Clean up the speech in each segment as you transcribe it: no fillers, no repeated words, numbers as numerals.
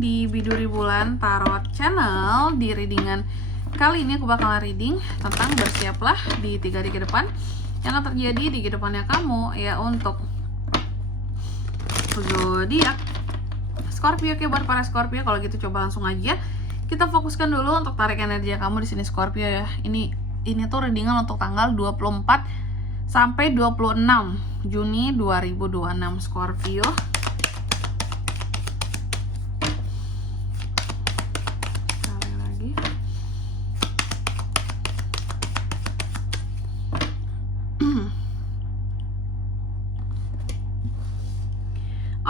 di Biduri Bulan Tarot Channel. Di readingan kali ini aku bakalan reading tentang bersiaplah di 3 hari ke depan yang akan terjadi di kedepannya kamu ya untuk zodiak Scorpio. Oke, buat para Scorpio kalau gitu coba langsung aja kita fokuskan dulu untuk tarik energi kamu di sini Scorpio ya. Ini tuh readingan untuk tanggal 24 sampai 26 Juni 2026 Scorpio. Sekali lagi.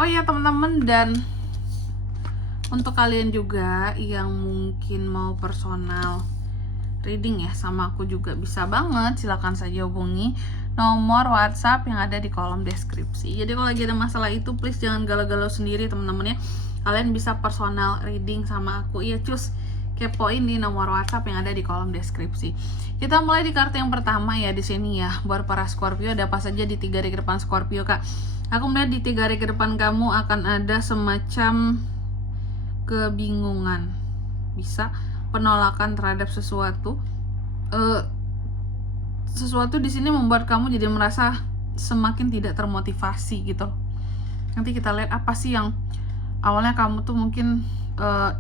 Oh ya teman-teman, dan untuk kalian juga yang mungkin mau personal reading ya sama aku juga bisa banget, silakan saja hubungi nomor WhatsApp yang ada di kolom deskripsi. Jadi kalau lagi ada masalah itu please jangan galau-galau sendiri teman-teman ya. Kalian bisa personal reading sama aku ya, cus kepoin di nomor WhatsApp yang ada di kolom deskripsi. Kita mulai di kartu yang pertama ya di sini ya. Buat para Scorpio ada apa saja di 3 hari ke depan Scorpio Kak? Aku melihat di 3 hari ke depan kamu akan ada semacam kebingungan, bisa penolakan terhadap sesuatu. Sesuatu di sini membuat kamu jadi merasa semakin tidak termotivasi gitu. Nanti kita lihat apa sih yang awalnya kamu tuh mungkin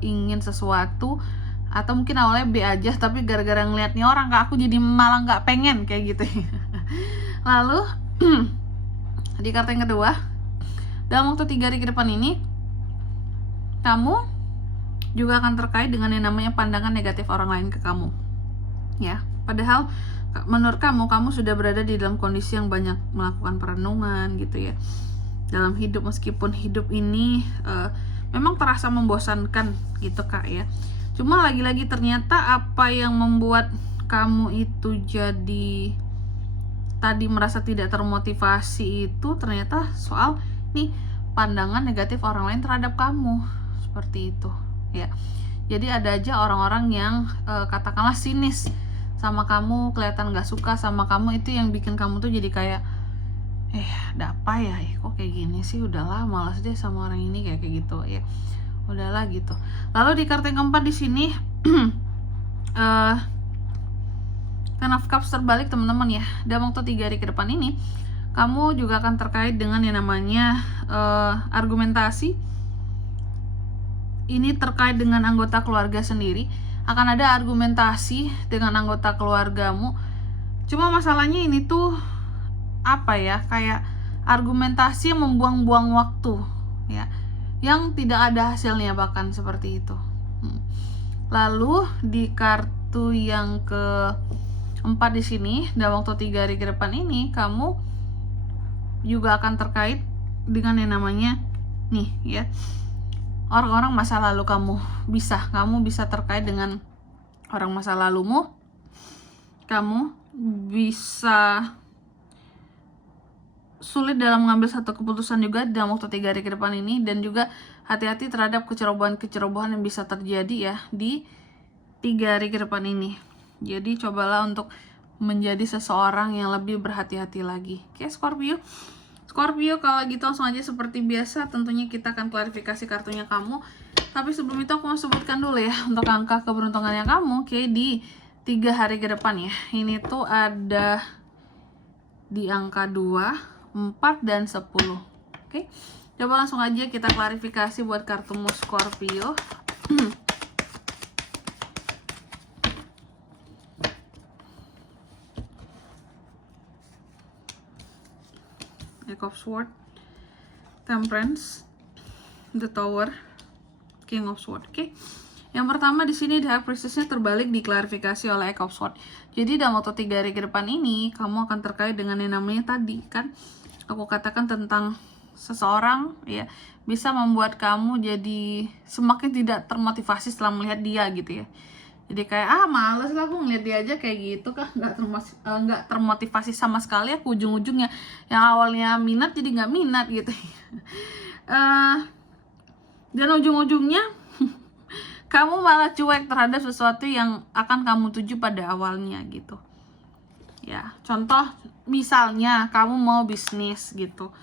ingin sesuatu, atau mungkin awalnya B aja tapi gara-gara ngeliat nih orang Kak, aku jadi malah nggak pengen kayak gitu. Lalu di kartu yang kedua, dalam waktu 3 hari ke depan ini kamu juga akan terkait dengan yang namanya pandangan negatif orang lain ke kamu ya. Padahal menurut kamu sudah berada di dalam kondisi yang banyak melakukan perenungan gitu ya dalam hidup, meskipun hidup ini memang terasa membosankan gitu Kak ya. Cuma lagi-lagi ternyata apa yang membuat kamu itu jadi tadi merasa tidak termotivasi itu ternyata soal nih pandangan negatif orang lain terhadap kamu, seperti itu ya. Jadi ada aja orang-orang yang katakanlah sinis sama kamu, kelihatan gak suka sama kamu, itu yang bikin kamu tuh jadi kayak ada apa ya, kok kayak gini sih, udahlah malas deh sama orang ini kayak gitu ya, udahlah gitu. Lalu di kartu yang keempat di sini Ten of Cups terbalik teman-teman ya. Dalam waktu 3 hari ke depan ini kamu juga akan terkait dengan yang namanya argumentasi. Ini terkait dengan anggota keluarga sendiri. Akan ada argumentasi dengan anggota keluargamu. Cuma masalahnya ini tuh apa ya, kayak argumentasi yang membuang-buang waktu ya, yang tidak ada hasilnya bahkan seperti itu. Lalu di kartu yang keempat di sini, dalam waktu 3 hari ke depan ini kamu juga akan terkait dengan yang namanya nih ya, orang-orang masa lalu kamu bisa terkait dengan orang masa lalumu. Kamu bisa sulit dalam mengambil satu keputusan juga dalam waktu 3 hari ke depan ini, dan juga hati-hati terhadap kecerobohan yang bisa terjadi ya di 3 hari ke depan ini. Jadi cobalah untuk menjadi seseorang yang lebih berhati-hati lagi. Oke Scorpio, kalau gitu langsung aja seperti biasa tentunya kita akan klarifikasi kartunya kamu. Tapi sebelum itu aku mau sebutkan dulu ya untuk angka keberuntungannya kamu. Oke, di 3 hari ke depan ya, ini tuh ada di angka 2, 4, dan 10. Oke, coba langsung aja kita klarifikasi buat kartumu Scorpio. Eight of Swords, Temperance, The Tower, King of Swords. Oke. Yang pertama di sini High Priestess-nya terbalik diklarifikasi oleh Eight of Swords. Jadi dalam waktu 3 hari ke depan ini kamu akan terkait dengan yang namanya tadi kan aku katakan tentang seseorang ya, bisa membuat kamu jadi semakin tidak termotivasi setelah melihat dia gitu ya. Jadi kayak males lah aku ngeliat dia aja kayak gitu Kak, nggak termotivasi sama sekali aku ujung-ujungnya. Yang awalnya minat jadi nggak minat gitu. Dan ujung-ujungnya kamu malah cuek terhadap sesuatu yang akan kamu tuju pada awalnya gitu ya. Contoh misalnya kamu mau bisnis gitu,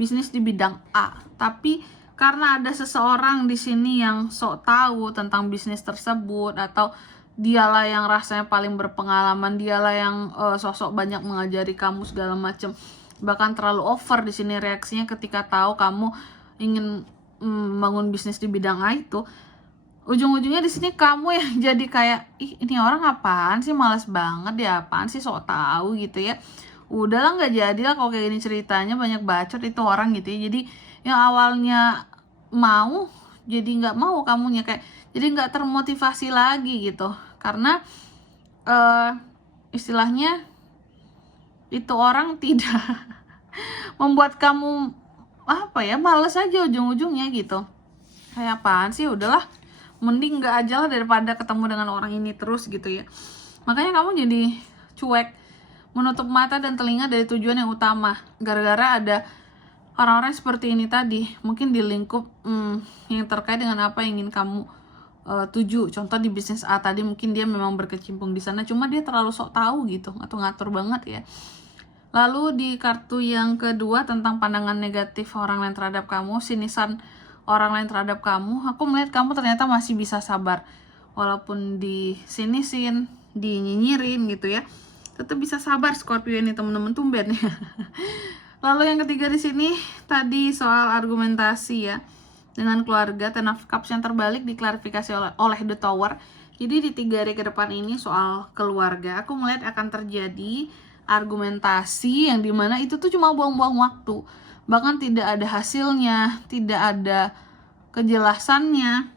bisnis di bidang A, tapi karena ada seseorang di sini yang sok tahu tentang bisnis tersebut, atau dialah yang rasanya paling berpengalaman, dialah yang sosok banyak mengajari kamu segala macam, bahkan terlalu over di sini reaksinya ketika tahu kamu ingin bangun bisnis di bidang itu. Ujung-ujungnya di sini kamu yang jadi kayak, ih ini orang apaan sih, malas banget dia, apaan sih sok tahu gitu ya. Udahlah nggak jadilah kalau kayak gini ceritanya, banyak bacot itu orang gitu ya. Jadi yang awalnya mau jadi nggak mau kamunya, kayak jadi nggak termotivasi lagi gitu, karena istilahnya itu orang tidak membuat kamu apa ya, males aja ujung-ujungnya gitu. Kayak apaan sih, udahlah mending nggak aja lah daripada ketemu dengan orang ini terus gitu ya. Makanya kamu jadi cuek, menutup mata dan telinga dari tujuan yang utama, gara-gara ada orang-orang seperti ini tadi, mungkin di lingkup yang terkait dengan apa yang ingin kamu tuju. Contoh di bisnis A tadi, mungkin dia memang berkecimpung di sana, cuma dia terlalu sok tahu gitu, ngatur-ngatur banget ya. Lalu di kartu yang kedua tentang pandangan negatif orang lain terhadap kamu, sinisan orang lain terhadap kamu, aku melihat kamu ternyata masih bisa sabar, walaupun disinisin, dinyinyirin gitu ya, tetap bisa sabar Scorpio ini teman-teman, tumben ya. Lalu yang ketiga di sini tadi soal argumentasi ya dengan keluarga, Ten of Cups yang terbalik diklarifikasi oleh The Tower. Jadi di 3 hari ke depan ini soal keluarga, aku melihat akan terjadi argumentasi yang dimana itu tuh cuma buang-buang waktu, bahkan tidak ada hasilnya, tidak ada kejelasannya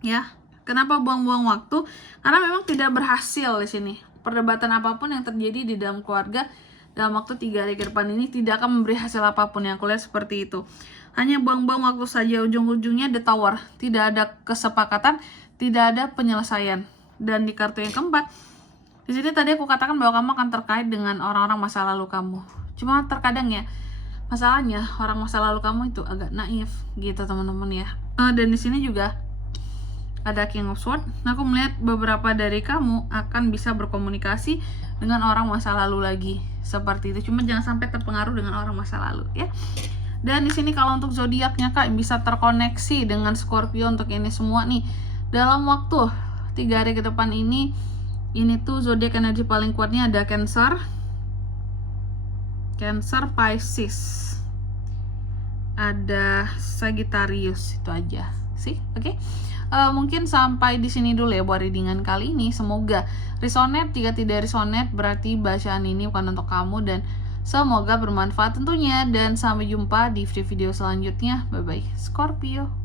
ya. Kenapa buang-buang waktu? Karena memang tidak berhasil di sini. Perdebatan apapun yang terjadi di dalam keluarga dalam waktu 3 hari ke depan ini tidak akan memberi hasil apapun, yang aku lihat seperti itu. Hanya buang-buang waktu saja, ujung-ujungnya The Tower. Tidak ada kesepakatan, tidak ada penyelesaian. Dan di kartu yang keempat, di sini tadi aku katakan bahwa kamu akan terkait dengan orang-orang masa lalu kamu. Cuma terkadang ya, masalahnya orang masa lalu kamu itu agak naif gitu teman-teman ya. Dan di sini juga ada King of Swords. Nah, aku melihat beberapa dari kamu akan bisa berkomunikasi dengan orang masa lalu lagi seperti itu. Cuma jangan sampai terpengaruh dengan orang masa lalu ya. Dan di sini kalau untuk zodiaknya Kak, bisa terkoneksi dengan Scorpio untuk ini semua nih dalam waktu 3 hari ke depan ini. Ini tuh zodiak energi paling kuatnya ada Cancer, Pisces, ada Sagittarius, itu aja sih. Oke. Mungkin sampai di sini dulu ya buat readingan kali ini. Semoga resonate. Jika tidak resonate, berarti bacaan ini bukan untuk kamu, dan semoga bermanfaat tentunya. Dan sampai jumpa di video selanjutnya. Bye bye Scorpio.